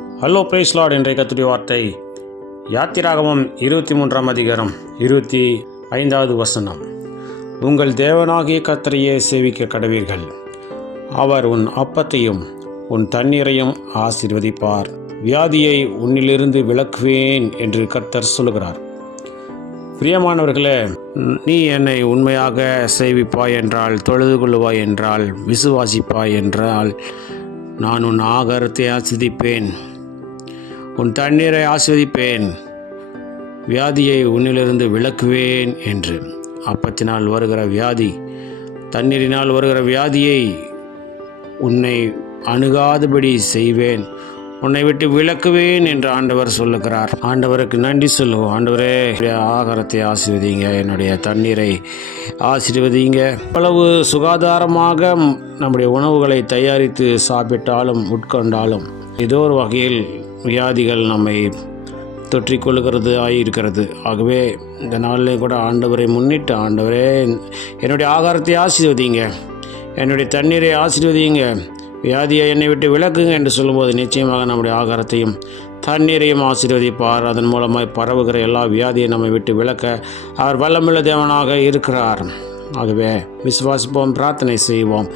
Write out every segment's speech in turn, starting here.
Hello பிரைஸ்லாட் என்ற கத்துடைய வார்த்தை. யாத்திராகமம் இருபத்தி மூன்றாம் அதிகாரம் இருபத்தி ஐந்தாவது வசனம். உங்கள் தேவனாகிய கத்தரையே சேவிக்க கடவீர்கள். அவர் உன் அப்பத்தையும் உன் தண்ணீரையும் ஆசீர்வதிப்பார். வியாதியை உன்னிலிருந்து விலக்குவேன் என்று கர்த்தர் சொல்லுகிறார். பிரியமானவர்களே நீ என்னை உண்மையாக சேவிப்பாய் என்றால் தொழுது கொள்ளுவாய் என்றால் விசுவாசிப்பாய் என்றால் நான் உன் ஆகாரத்தை ஆஸ்வதிப்பேன். உன் தண்ணீரை ஆஸ்வதிப்பேன். வியாதியை உன்னிலிருந்து விலக்குவேன் என்று. அப்பத்தினால் வருகிற வியாதி தண்ணீரினால் வருகிற வியாதியை உன்னை அணுகாதபடி செய்வேன். உன்னை விட்டு விளக்குவேன் என்று ஆண்டவர் சொல்லுகிறார். ஆண்டவருக்கு நன்றி சொல்லுவோம். ஆண்டவரே ஆகாரத்தை ஆசீர்வதிங்க. என்னுடைய தண்ணீரை ஆசீர்வதிங்க. அவ்வளவு சுகாதாரமாக நம்முடைய உணவுகளை தயாரித்து சாப்பிட்டாலும் உட்கொண்டாலும் ஏதோ ஒரு வகையில் வியாதிகள் நம்மை தொற்றிக்கொள்கிறது ஆகியிருக்கிறது. ஆகவே இந்த நாளிலே கூட ஆண்டவரை முன்னிட்டு ஆண்டவரே என்னுடைய ஆகாரத்தை ஆசீர்வதிங்க. என்னுடைய தண்ணீரை ஆசீர்வதிங்க. வியாதியை என்னை விட்டு விளக்குங்க என்று சொல்லும்போது நிச்சயமாக நம்முடைய ஆகாரத்தையும் தண்ணீரையும் ஆசீர்வதிப்பார். அதன் மூலமாய் பரவுகிற எல்லா வியாதியை நம்மை விட்டு விளக்க அவர் வல்லமுள்ள தேவனாக இருக்கிறார். ஆகவே விசுவாசிப்போம் பிரார்த்தனை செய்வோம்.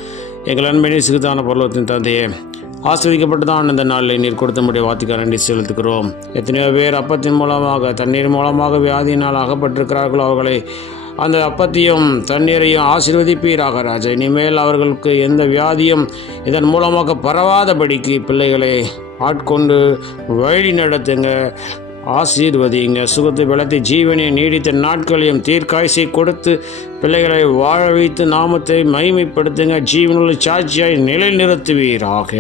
எங்கள் அன்பை சிறுதான பருவத்தின் தந்தையே ஆஸ்வதிக்கப்பட்டுதான் இந்த நாளில் நீர் கொடுத்த முடிய வாத்திக்க நன்றி செலுத்துகிறோம். எத்தனையோ பேர் அப்பத்தின் மூலமாக தண்ணீர் மூலமாக வியாதியினால் அகப்பட்டிருக்கிறார்களோ அவர்களை அந்த அப்பத்தையும் தண்ணீரையும் ஆசீர்வதிப்பீராக ராஜா. இனிமேல் அவர்களுக்கு எந்த வியாதியும் இதன் மூலமாக பரவாதபடிக்கு பிள்ளைகளை ஆட்கொண்டு வழி நடத்துங்க ஆசீர்வதிங்க. சுகத்தை பலத்தை ஜீவனை நீடித்த நாட்களையும் தீர்க்காய்ச்சி கொடுத்து பிள்ளைகளை வாழ வைத்து நாமத்தை மகிமைப்படுத்துங்க. ஜீவனுள்ள சாட்சியாய் நிலைநிறுத்துவீராக.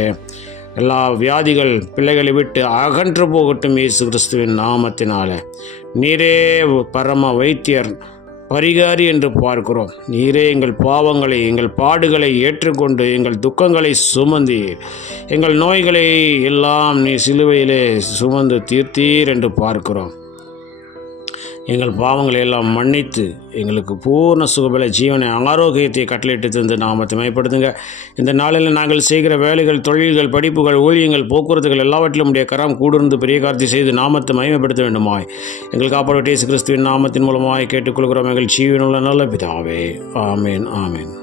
எல்லா வியாதிகள் பிள்ளைகளை விட்டு அகன்று போகட்டும் இயேசு கிறிஸ்துவின் நாமத்தினால. நீரே பரம வைத்தியர் பரிகாரி என்று பார்க்கிறோம். நீரே எங்கள் பாவங்களை எங்கள் பாடுகளை ஏற்றுக்கொண்டு எங்கள் துக்கங்களை சுமந்து எங்கள் நோய்களை எல்லாம் நீ சிலுவையிலே சுமந்து தீர்த்தீர் என்று பார்க்கிறோம். எங்கள் பாவங்களை எல்லாம் மன்னித்து எங்களுக்கு பூர்ண சுகபல ஜீவனை ஆரோக்கியத்தை கட்டளையிட்டு தந்து நாமத்தை மேம்படுத்துங்க. இந்த நாளில் நாங்கள் செய்கிற வேலைகள் தொழில்கள் படிப்புகள் ஊழியங்கள் போக்குவரத்துகள் எல்லாவற்றிலும் உடைய கரம் கூடுந்து பெரிய கார்த்தி செய்து நாமத்தை மயமைப்படுத்த வேண்டுமாய். எங்கள் காப்பாடு இயேசு கிறிஸ்துவின் நாமத்தின் மூலமாய் கேட்டுக்கொள்கிறோம். எங்கள் ஜீவனுள்ள நல்ல பிதாவே. ஆமேன் ஆமேன்.